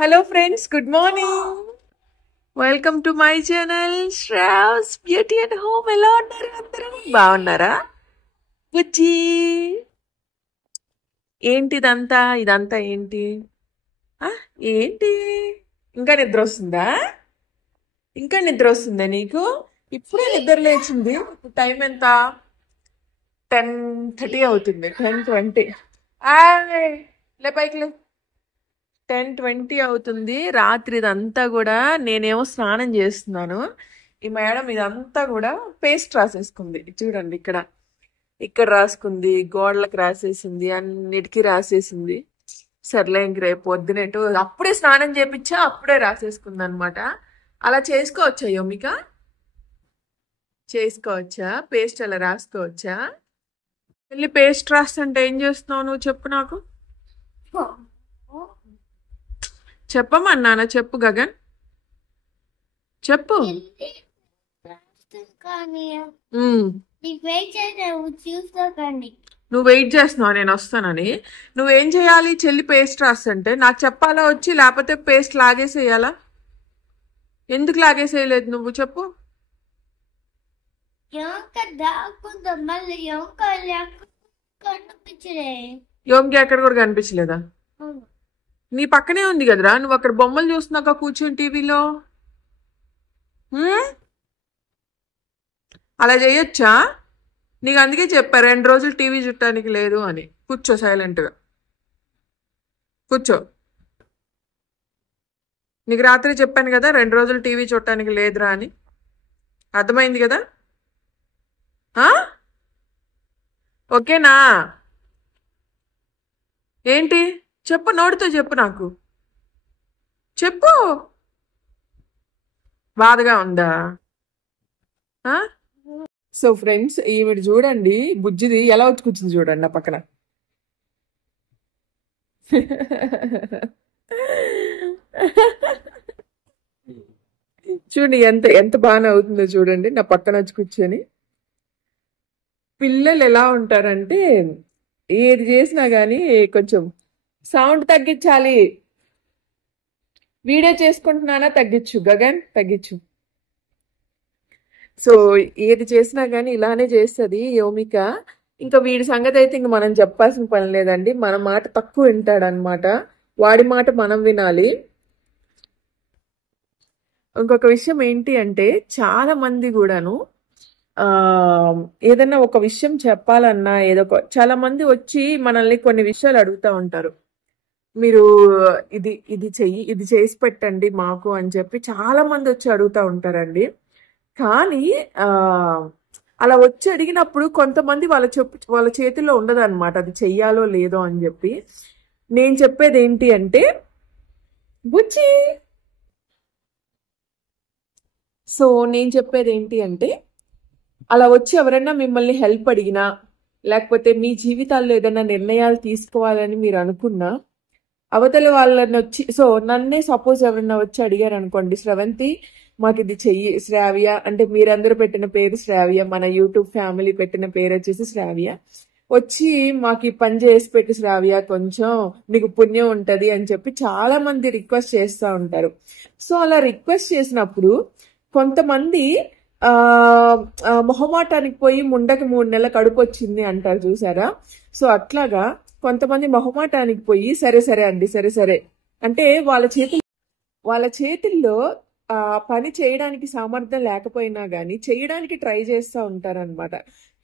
Hello friends, good morning. Welcome to my channel Shrav's Beauty and Home. ఎలా ఉన్నారు అందరూ? బాగున్నారా? బుజ్జి ఇదంతా ఏంటి? ఆ, ఏంటి? ఇంకా నిద్ర వస్తుందా? నీకు? ఇప్పుడే నిద్ర లేచింది. టైం ఎంత? 10:30 అవుతుంది. 10:20. లే పైకి లే. 10:20 అవుతుంది. రాత్రి ఇదంతా కూడా నేనేమో స్నానం చేస్తున్నాను. ఈ మేడం ఇదంతా కూడా పేస్ట్ రాసేసుకుంది. చూడండి, ఇక్కడ రాసుకుంది, గోడలకు రాసేసింది, అన్నిటికీ రాసేసింది. సర్లే, ఇంక రేపు పొద్దునేటు అప్పుడే స్నానం చేపించా, అప్పుడే రాసేసుకుంది అనమాట. అలా చేసుకోవచ్చా యోమిక? చేసుకోవచ్చా? పేస్ట్ అలా రాసుకోవచ్చా? వెళ్ళి పేస్ట్ రాస్తుంటే ఏం చేస్తున్నావు నువ్వు? చెప్పు నాకు. చెప్పమన్నానా? చెప్పు గగన్, చెప్పు. నువ్వు వెయిట్ చేస్తున్నావు నేను వస్తానని. నువ్వేం చేయాలి? చెల్లి పేస్ట్ రాస్తుంటే నాకు చెప్పాలా వచ్చి, లేకపోతే పేస్ట్ లాగేసేయాలా? ఎందుకు లాగేసేయలేదు నువ్వు? చెప్పు. యోమ్కి ఎక్కడ కూడా కనిపించలేదా? నీ పక్కనే ఉంది కదరా, నువ్వు అక్కడ బొమ్మలు చూస్తున్నాక కూర్చొని టీవీలో. అలా చేయొచ్చా? నీకు అందుకే చెప్పా 2 రోజులు టీవీ చూడటానికి లేదు అని. కూర్చో, సైలెంట్గా కూర్చో. నీకు రాత్రి చెప్పాను కదా 2 రోజులు టీవీ చూడటానికి లేదురా అని. అర్థమైంది కదా? ఓకేనా? ఏంటి చెప్పు, నోటితో చెప్పు నాకు. చెప్పు. బాధగా ఉందా? సో ఫ్రెండ్స్, ఈవిడ చూడండి, బుజ్జిది ఎలా వచ్చి కూర్చుంది చూడండి నా పక్కన. చూడండి ఎంత ఎంత బాగా అవుతుందో చూడండి, నా పక్కన వచ్చి కూర్చొని. పిల్లలు ఎలా ఉంటారంటే ఏది చేసినా కానీ కొంచెం సౌండ్ తగ్గించాలి. వీడియో చేసుకుంటున్నానా? తగ్గించు గగన్, తగ్గించు. సో ఏది చేసినా కానీ ఇలానే చేస్తుంది యోమిక. ఇంకా వీడి సంగతి అయితే ఇంక మనం చెప్పాల్సిన పని లేదండి. మన మాట తక్కువ వింటాడనమాట, వాడి మాట మనం వినాలి. ఇంకొక విషయం ఏంటి అంటే, చాలా మంది కూడాను ఏదన్నా ఒక విషయం చెప్పాలన్నా చాలా మంది వచ్చి మనల్ని కొన్ని విషయాలు అడుగుతూ ఉంటారు. మీరు ఇది చెయ్యి, ఇది చేసి పెట్టండి మాకు అని చెప్పి చాలా మంది వచ్చి అడుగుతూ ఉంటారండి. కానీ అలా వచ్చి అడిగినప్పుడు కొంతమంది వాళ్ళ చేతిలో ఉండదు అనమాట, అది చెయ్యాలో లేదో అని చెప్పి. నేను చెప్పేది ఏంటి అంటే, బుజ్జి, సో నేను చెప్పేది ఏంటి అంటే, అలా వచ్చి ఎవరైనా మిమ్మల్ని హెల్ప్ అడిగినా, లేకపోతే మీ జీవితాల్లో ఏదైనా నిర్ణయాలు తీసుకోవాలని మీరు అనుకున్నా, అవతల వాళ్ళని వచ్చి, సో నన్నే సపోజ్ ఎవరన్నా వచ్చి అడిగారు అనుకోండి, శ్రవంతి మాకు ఇది చెయ్యి, శ్రావ్య అంటే మీరందరూ పెట్టిన పేరు శ్రావ్య, మన యూట్యూబ్ ఫ్యామిలీ పెట్టిన పేరు వచ్చేసి శ్రావ్య, వచ్చి మాకు ఈ పని చేసి పెట్టి శ్రావ్య, కొంచెం నీకు పుణ్యం ఉంటది అని చెప్పి చాలా మంది రిక్వెస్ట్ చేస్తూ ఉంటారు. సో అలా రిక్వెస్ట్ చేసినప్పుడు కొంతమంది మొహమాటానికి పోయి ముండకి 3 నెలల కడుపు వచ్చింది అంటారు చూసారా. సో అట్లాగా కొంతమంది మొహమాటానికి పోయి సరే సరే అండి, సరే సరే అంటే వాళ్ళ చేతుల్లో పని చేయడానికి సామర్థ్యం లేకపోయినా కానీ చేయడానికి ట్రై చేస్తూ ఉంటారనమాట.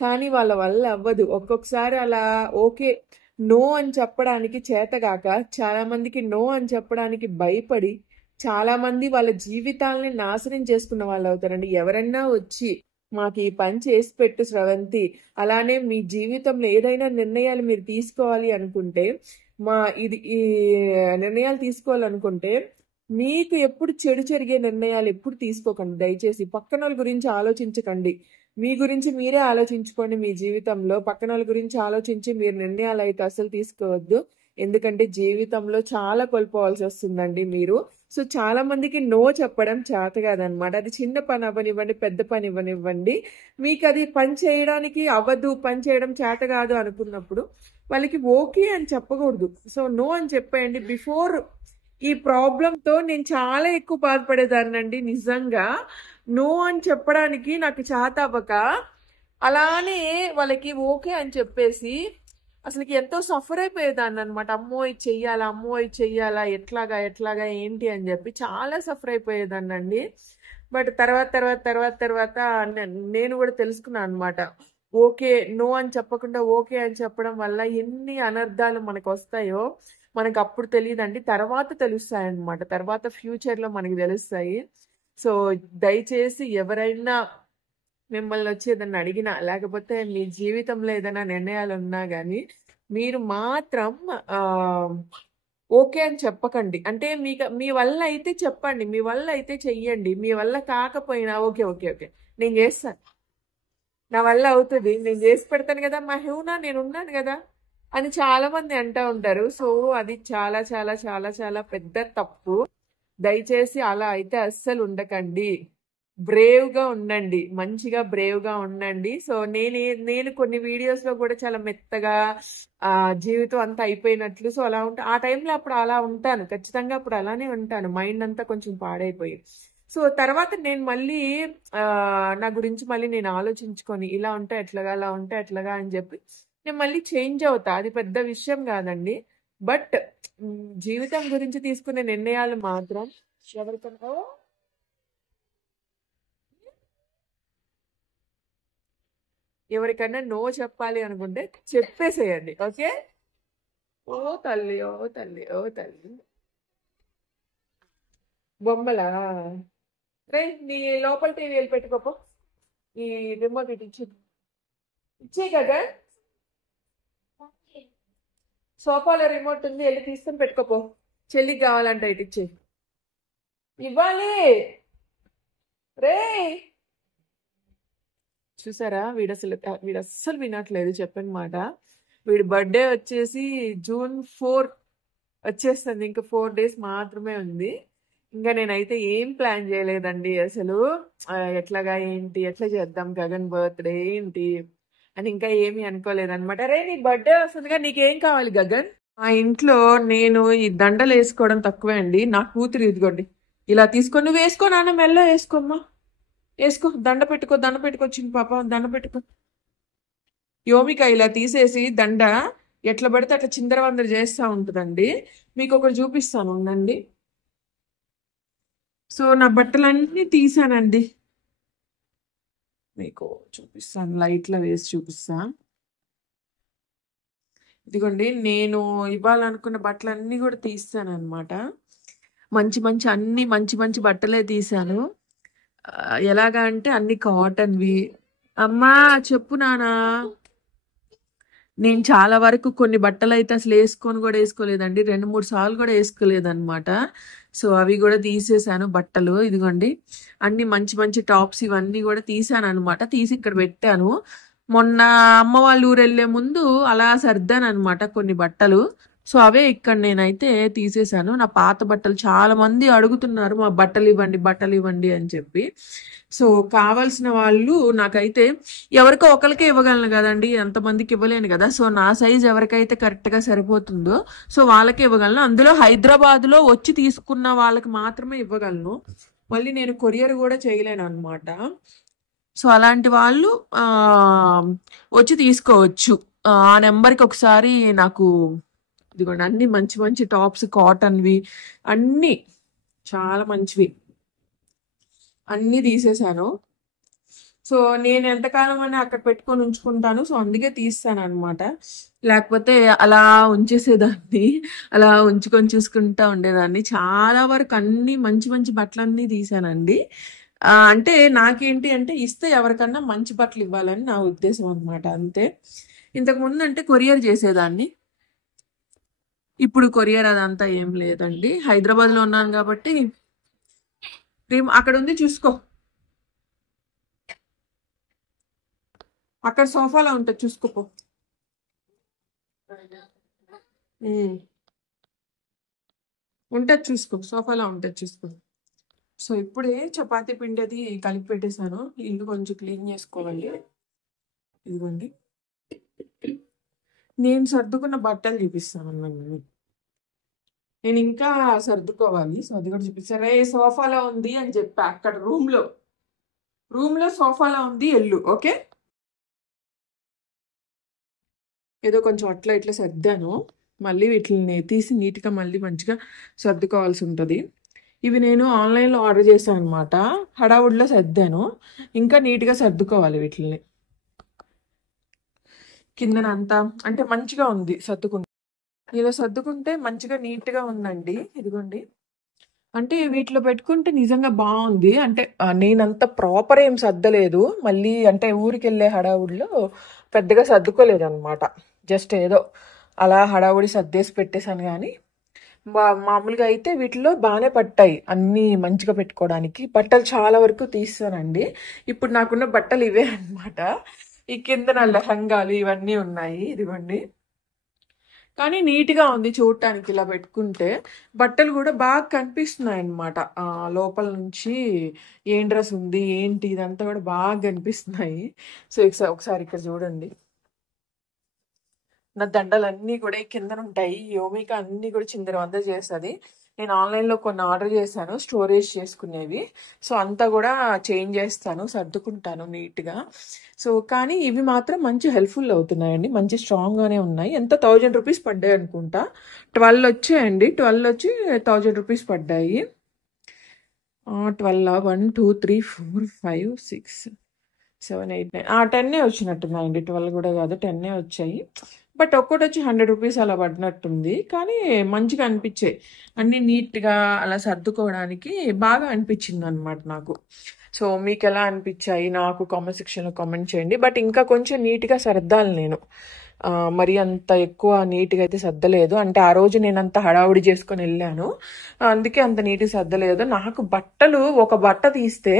కానీ వాళ్ళ వల్ల అవ్వదు. ఒక్కొక్కసారి అలా ఓకే నో అని చెప్పడానికి చేతగాక చాలా మందికి నో అని చెప్పడానికి భయపడి చాలా మంది వాళ్ళ జీవితాలని నాశనం చేసుకున్న వాళ్ళు అవుతారండి. ఎవరన్నా వచ్చి మాకు ఈ పని చేసి పెట్టు శ్రవంతి, అలానే మీ జీవితంలో ఏదైనా నిర్ణయాలు మీరు తీసుకోవాలి అనుకుంటే, ఈ నిర్ణయాలు తీసుకోవాలనుకుంటే మీకు ఎప్పుడు చెడు జరిగే నిర్ణయాలు ఎప్పుడు తీసుకోకండి. దయచేసి పక్కన వాళ్ళ గురించి ఆలోచించకండి, మీ గురించి మీరే ఆలోచించుకోండి. మీ జీవితంలో పక్కన వాళ్ళ గురించి ఆలోచించి మీరు నిర్ణయాలు అయితే అసలు తీసుకోవద్దు. ఎందుకంటే జీవితంలో చాలా కోల్పోవాల్సి వస్తుందండి మీరు. సో చాలా మందికి నో చెప్పడం చేత కాదనమాట. అది చిన్న పని అవ్వనివ్వండి, పెద్ద పని ఇవ్వనివ్వండి, మీకు అది పని చేయడానికి అవ్వదు, పని చేయడం చేత కాదు అనుకున్నప్పుడు వాళ్ళకి ఓకే అని చెప్పకూడదు. సో నో అని చెప్పేయండి. బిఫోర్ ఈ ప్రాబ్లంతో నేను చాలా ఎక్కువ బాధపడేదాన్నండి నిజంగా. నో అని చెప్పడానికి నాకు చేత అవ్వక అలానే వాళ్ళకి ఓకే అని చెప్పేసి అసలుకి ఎంతో సఫర్ అయిపోయేదాన్ని అనమాట. అమ్మో ఇది చెయ్యాలా, అమ్మో ఇది చెయ్యాలా, ఎట్లాగా ఎట్లాగా ఏంటి అని చెప్పి చాలా సఫర్ అయిపోయేదాన్ని అండి. బట్ తర్వాత తర్వాత తర్వాత తర్వాత నేను కూడా తెలుసుకున్నాను అనమాట. ఓకే నో అని చెప్పకుండా ఓకే అని చెప్పడం వల్ల ఎన్ని అనర్థాలు మనకు వస్తాయో మనకు అప్పుడు తెలియదండి, తర్వాత తెలుస్తాయి అనమాట. తర్వాత ఫ్యూచర్ లో మనకి తెలుస్తాయి. సో దయచేసి ఎవరైనా మిమ్మల్ని వచ్చి ఏదన్నా అడిగినా, లేకపోతే మీ జీవితంలో ఏదైనా నిర్ణయాలు ఉన్నా కానీ మీరు మాత్రం ఆ ఓకే అని చెప్పకండి. అంటే మీ వల్ల అయితే చెప్పండి, మీ వల్ల అయితే చెయ్యండి. మీ వల్ల కాకపోయినా ఓకే ఓకే ఓకే నేను చేస్తాను, నా వల్ల అవుతుంది, నేను చేసి పెడతాను కదా, మహిళ నేను ఉన్నాను కదా అని చాలా మంది అంటూ ఉంటారు. సో అది చాలా చాలా చాలా చాలా పెద్ద తప్పు. దయచేసి అలా అయితే అస్సలు ఉండకండి. బ్రేవ్ గా ఉండండి, మంచిగా బ్రేవ్ గా ఉండండి. సో నేను కొన్ని వీడియోస్ లో కూడా చాలా మెత్తగా జీవితం అంతా అయిపోయినట్లు సో అలా ఉంటా. ఆ టైంలో అప్పుడు అలా ఉంటాను, ఖచ్చితంగా అప్పుడు అలానే ఉంటాను, మైండ్ అంతా కొంచెం పాడైపోయి. సో తర్వాత నేను మళ్ళీ నా గురించి మళ్ళీ నేను ఆలోచించుకొని ఇలా ఉంటే ఎట్లాగా, అలా ఉంటే ఎట్లాగా అని చెప్పి నేను మళ్ళీ చేంజ్ అవుతా. అది పెద్ద విషయం కాదండి. బట్ జీవితం గురించి తీసుకునే నిర్ణయాలు మాత్రం ఎవరికన్నా ఎవరికన్నా నో చెప్పాలి అనుకుంటే చెప్పేసేయండి. ఓకే. ఓ తల్లి ఓ తల్లి ఓ తల్లి బొమ్మలా. రే నీ లోపల టీవీ వెళ్ళి పెట్టుకోపో, ఈ రిమోట్ ఇటు ఇచ్చే కదా, సోఫాలో రిమోట్ ఉంది, వెళ్ళి తీసుకొని పెట్టుకోపో. చెల్లికి కావాలంట, ఇటు ఇచ్చే ఇవ్వాలి. రే చూసారా, వీడు అస్సలు వినట్లేదు చెప్పిన మాట. వీడి బర్త్డే వచ్చేసి June 4 వచ్చేస్తుంది, ఇంకా 4 days మాత్రమే ఉంది. ఇంకా నేనైతే ఏం ప్లాన్ చేయలేదండి అసలు. ఎట్లాగా ఏంటి, ఎట్లా చేద్దాం గగన్ బర్త్డే ఏంటి అని ఇంకా ఏమీ అనుకోలేదన్నమాట. రే నీ బర్త్డే వస్తుందిగా, నీకేం కావాలి గగన్? మా ఇంట్లో నేను ఈ దండలు వేసుకోవడం తక్కువే అండి. నా కూతురు ఇదిగోండి ఇలా తీసుకొని, నువ్వు వేసుకో నాన్న, మెల్ల వేసుకోమ్మా, వేసుకో, దండ పెట్టుకో, దండ పెట్టుకొచ్చింది పాప, దండ పెట్టుకో. యోమిక ఇలా తీసేసి దండ ఎట్లా పడితే అట్లా చిందరవందర చేస్తూ ఉంటుందండి. మీకు ఒకటి చూపిస్తాను ఉండండి. సో నా బట్టలన్నీ తీసానండి, మీకు చూపిస్తాను, లైట్లో వేసి చూపిస్తా. ఇదిగోండి నేను ఇవ్వాలనుకున్న బట్టలన్నీ కూడా తీస్తాను అనమాట. మంచి మంచి అన్ని మంచి మంచి బట్టలే తీసాను. ఎలాగా అంటే అన్ని కాటన్వి. అమ్మా చెప్పు నానా. నేను చాలా వరకు కొన్ని బట్టలు అయితే అసలు వేసుకొని కూడా వేసుకోలేదండి, 2-3 సార్లు కూడా వేసుకోలేదన్నమాట. సో అవి కూడా తీసేసాను బట్టలు. ఇదిగోండి అన్ని మంచి మంచి టాప్స్ ఇవన్నీ కూడా తీసాను అనమాట, తీసి ఇక్కడ పెట్టాను. మొన్న అమ్మ వాళ్ళ ఊరు వెళ్లే ముందు అలా సర్దాను అనమాట కొన్ని బట్టలు. సో అవే ఇక్కడ నేనైతే తీసేసాను. నా పాత బట్టలు చాలా మంది అడుగుతున్నారు, మా బట్టలు ఇవ్వండి బట్టలు ఇవ్వండి అని చెప్పి. సో కావాల్సిన వాళ్ళు నాకైతే ఎవరికో ఒకరికే ఇవ్వగలను కదండి, ఎంతమందికి ఇవ్వలేను కదా. సో నా సైజ్ ఎవరికైతే కరెక్ట్ గా సరిపోతుందో సో వాళ్ళకే ఇవ్వగలను. అందులో హైదరాబాద్ లో వచ్చి తీసుకున్న వాళ్ళకి మాత్రమే ఇవ్వగలను, మళ్ళీ నేను కొరియర్ కూడా చేయలేను అనమాట. సో అలాంటి వాళ్ళు వచ్చి తీసుకోవచ్చు. ఆ నెంబర్కి ఒకసారి నాకు ఇదిగోండి అన్ని మంచి మంచి టాప్స్ కాటన్వి అన్ని చాలా మంచివి అన్ని తీసేసాను. సో నేను ఎంతకాలం అని అక్కడ పెట్టుకొని ఉంచుకుంటాను, సో అందుకే తీస్తాను అనమాట. లేకపోతే అలా ఉంచేసేదాన్ని, అలా ఉంచుకొని చూసుకుంటా ఉండేదాన్ని. చాలా వరకు అన్ని మంచి మంచి బట్టలన్నీ తీసానండి. అంటే నాకేంటి అంటే ఇస్తే ఎవరికన్నా మంచి బట్టలు ఇవ్వాలని నా ఉద్దేశం అనమాట, అంతే. ఇంతకు ముందు అంటే కొరియర్ చేసేదాన్ని, ఇప్పుడు కొరియర్ అదంతా ఏం లేదండి. హైదరాబాద్ లో ఉన్నాను కాబట్టి అక్కడ ఉంది చూసుకో, అక్కడ సోఫాలో ఉంటుంది చూసుకోపో. ఉంటుంది చూసుకో, సోఫాలో ఉంటుంది చూసుకో. సో ఇప్పుడే చపాతీ పిండి అది కలిపి పెట్టేశాను, ఇల్లు కొంచెం క్లీన్ చేసుకోవాలి. ఇదిగోండి నేను సర్దుకున్న బట్టలు చూపిస్తాను అన్నాను. నేను ఇంకా సర్దుకోవాలి. సో అది కూడా చూపిస్తాను. ఏ సోఫాలో ఉంది అని చెప్పా అక్కడ రూమ్లో సోఫాలో ఉంది ఎల్లు. ఓకే, ఏదో కొంచెం అట్లా ఇట్లా సర్దాను. మళ్ళీ వీటిని తీసి నీట్గా మళ్ళీ మంచిగా సర్దుకోవాల్సి ఉంటుంది. ఇవి నేను ఆన్లైన్లో ఆర్డర్ చేశాను అనమాట. హడావుడిలో సర్దాను. ఇంకా నీట్గా సర్దుకోవాలి వీటిని. కిందనంతా అంటే మంచిగా ఉంది సర్దుకుంటే. ఇలా సర్దుకుంటే మంచిగా నీట్గా ఉందండి. ఇదిగోండి, అంటే వీటిలో పెట్టుకుంటే నిజంగా బాగుంది. అంటే నేనంత ప్రాపర్ ఏం సర్దలేదు. మళ్ళీ అంటే ఊరికి వెళ్ళే హడావుడిలో పెద్దగా సర్దుకోలేదు అనమాట. జస్ట్ ఏదో అలా హడావుడి సర్దేసి పెట్టేశాను. కానీ మామూలుగా అయితే వీటిలో బాగానే పట్టాయి అన్నీ మంచిగా పెట్టుకోవడానికి. బట్టలు చాలా వరకు తీస్తానండి. ఇప్పుడు నాకున్న బట్టలు ఇవే అనమాట. ఈ కింద నా లెహంగాలు ఇవన్నీ ఉన్నాయి. ఇదిగోండి, కానీ నీట్గా ఉంది చూడటానికి. ఇలా పెట్టుకుంటే బట్టలు కూడా బాగా కనిపిస్తున్నాయి అనమాట. లోపల నుంచి ఏం డ్రెస్ ఉంది ఏంటి ఇదంతా కూడా బాగా కనిపిస్తున్నాయి. సో ఒకసారి ఇక్కడ చూడండి. నా దండలన్నీ కూడా ఈ కింద ఉంటాయి. యోమిక అన్ని కూడా చిందరవంద చేస్తుంది. నేను ఆన్లైన్లో కొన్ని ఆర్డర్ చేశాను స్టోరేజ్ చేసుకునేవి. సో అంతా కూడా చేంజ్ చేస్తాను, సర్దుకుంటాను నీట్గా. సో కానీ ఇవి మాత్రం మంచి హెల్ప్ఫుల్ అవుతున్నాయండి. మంచి స్ట్రాంగ్గానే ఉన్నాయి. ఎంత 1000 రూపీస్ పడ్డాయి అనుకుంటా. 12 వచ్చాయండి. 12 వచ్చి 1000 రూపీస్ పడ్డాయి. 12 1 2 3 4 5 6 7 8 9 10 వచ్చినట్టున్నాయండి. 12 కూడా కాదు, 10 వచ్చాయి. బట్ ఒక్కటి వచ్చి 100 రూపీస్ అలా పడినట్టుంది. కానీ మంచిగా అనిపించాయి అన్నీ నీట్గా అలా సర్దుకోవడానికి బాగా అనిపించింది అనమాట నాకు. సో మీకు ఎలా అనిపించాయి నాకు కామెంట్ సెక్షన్లో కామెంట్ చేయండి. బట్ ఇంకా కొంచెం నీట్గా సర్దాలి నేను. మరి అంత ఎక్కువ నీట్గా అయితే సర్దలేదు. అంటే ఆ రోజు నేను అంత హడావుడి చేసుకొని వెళ్ళాను, అందుకే అంత నీట్గా సర్దలేదు. నాకు బట్టలు ఒక బట్ట తీస్తే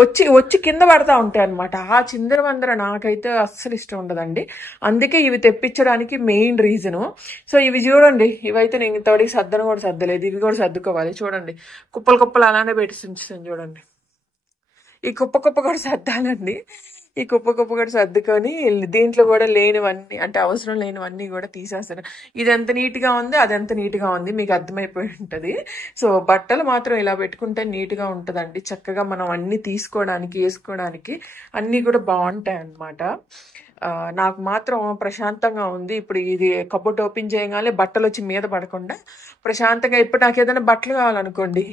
వచ్చి వచ్చి కింద పడతా ఉంటాయి అనమాట. ఆ చిందరవందర నాకైతే అస్సలు ఇష్టం ఉండదండి. అందుకే ఇవి తెప్పించడానికి మెయిన్ రీజను. సో ఇవి చూడండి, ఇవైతే నేను ఇంతవరకు సర్దను కూడా సర్దలేదు. ఇవి కూడా సర్దుకోవాలి. చూడండి, కుప్పలు కుప్పలు అలానే పెట్టి ఉంచుతాను చూడండి. ఈ కుప్ప కుప్ప కూడా సర్దాలండి. ఈ కుప్ప కుప్ప కూడా సర్దుకొని దీంట్లో కూడా లేనివన్నీ అంటే అవసరం లేనివన్నీ కూడా తీసేస్తాను. ఇది ఎంత నీట్గా ఉంది, అది ఎంత నీట్గా ఉంది మీకు అర్థమైపోయి ఉంటుంది. సో బట్టలు మాత్రం ఇలా పెట్టుకుంటే నీట్గా ఉంటుందండి. చక్కగా మనం అన్ని తీసుకోవడానికి వేసుకోవడానికి అన్నీ కూడా బాగుంటాయి అన్నమాట. నాకు మాత్రం ప్రశాంతంగా ఉంది. ఇప్పుడు ఇది కబోర్డ్ ఓపెన్ చేయగానే బట్టలు వచ్చి మీద పడకుండా ప్రశాంతంగా, ఇప్పుడు నాకు ఏదైనా బట్టలు కావాలనుకోండి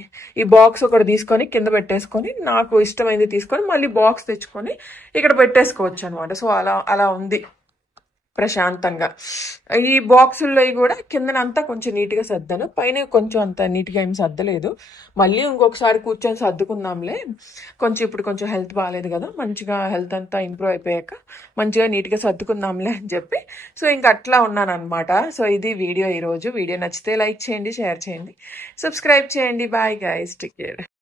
ఈ బాక్స్ ఒకటి తీసుకొని కింద పెట్టేసుకొని నాకు ఇష్టమైంది తీసుకొని మళ్ళీ బాక్స్ తెచ్చుకొని ఇక్కడ పెట్టేసుకోవచ్చు అనమాట. సో అలా ఉంది ప్రశాంతంగా. ఈ బాక్సుల్లో కూడా కిందనంతా కొంచెం నీట్గా సర్దాను, పైన కొంచెం అంత నీట్గా ఏం సర్దలేదు. మళ్ళీ ఇంకొకసారి కూర్చొని సర్దుకుందాంలే. ఇప్పుడు కొంచెం హెల్త్ బాగాలేదు కదా, మంచిగా హెల్త్ అంతా ఇంప్రూవ్ అయిపోయాక మంచిగా నీట్గా సర్దుకుందాంలే అని చెప్పి సో ఇంకా అట్లా ఉన్నాను అనమాట. సో ఇది వీడియో ఈరోజు. వీడియో నచ్చితే లైక్ చేయండి, షేర్ చేయండి, సబ్స్క్రైబ్ చేయండి. Bye guys, take care.